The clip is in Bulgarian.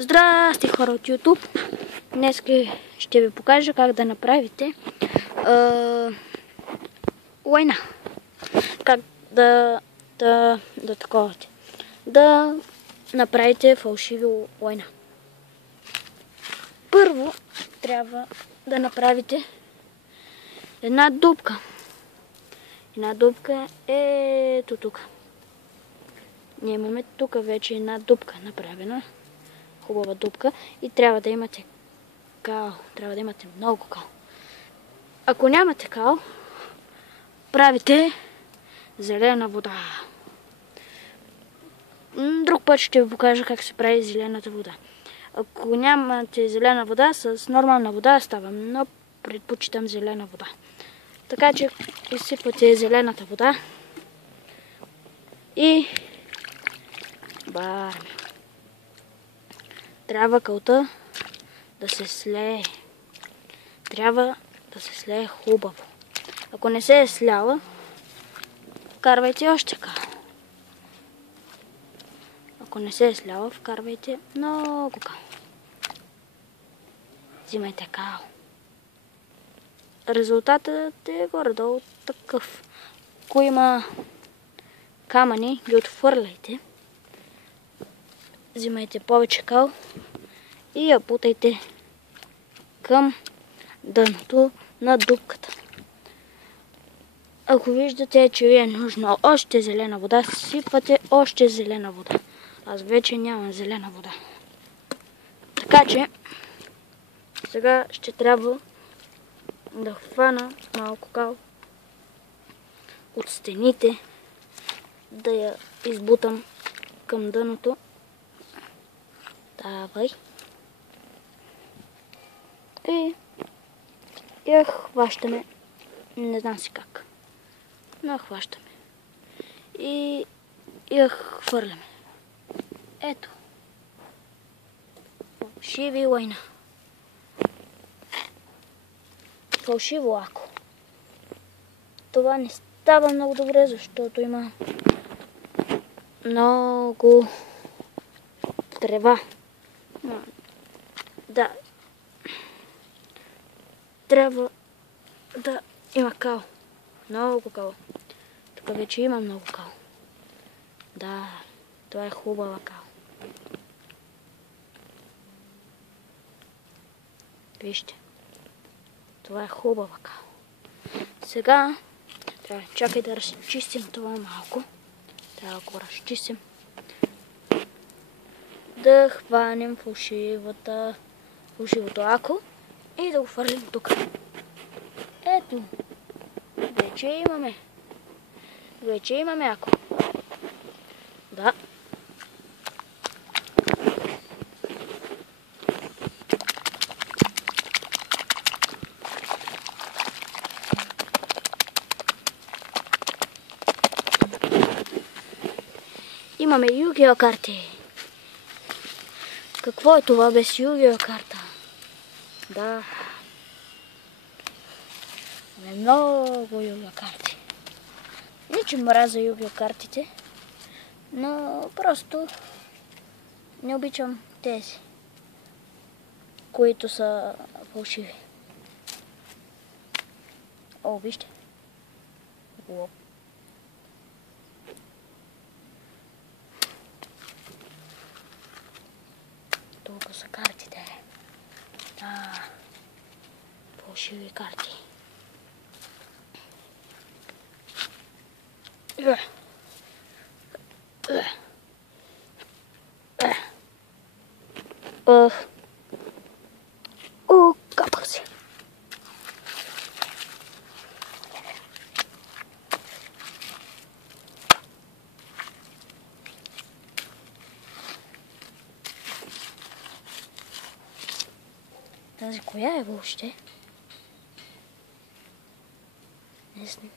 Здрасти, хора от YouTube! Днес ще ви покажа как да направите лайна. Как да направите фалшиви лайна. Първо трябва да направите една дупка. Една дупка е ето тук. Ние имаме тук вече една дупка направена. Хубава дупка и трябва да имате кал. Трябва да имате много кал. Ако нямате кал, правите зелена вода. Друг път ще ви покажа как се прави зелената вода. Ако нямате зелена вода, с нормална вода става, но предпочитам зелена вода. Така че изсипвате зелената вода и бараме. Трябва калта да се слее. Трябва да се слее хубаво. Ако не се е сляла, вкарвайте още кал. Ако не се е сляла, вкарвайте много кал. Взимайте кал. Резултатът е горе-долу такъв. Ако има камъни, ги отхвърляйте. Взимайте повече кал и я бутайте към дъното на дупката. Ако виждате, че ви е нужно още зелена вода, сипвате още зелена вода. Аз вече нямам зелена вода. Така че сега ще трябва да хвана малко кал от стените, да я избутам към дъното. Давай. И я хващаме. Не знам си как. Но хващаме. И я хвърляме. Ето. Фалшиви лайна. Фалшиво ако. Това не става много добре, защото има много трева. Да. Трябва да има кал. Много кал. Тук вече има много кал. Да, това е хубава кал. Вижте. Това е хубава кал. Сега чакай да разчистим това малко. Трябва да го разчистим. Да хванем фалшивото ако и да го хвърлим тук. Ето. Вече имаме ако. Да. Имаме Yu-Gi-Oh карти. Какво е това без Yu-Gi-Oh карта? Да. Имаме много Yu-Gi-Oh карти. Не че мразя Yu-Gi-Oh картите, но просто не обичам тези, които са фалшиви. О, вижте. Оп. Толкова са картите. Фалшиви карти. О, капах се. Тази коя е въобще? Не знам.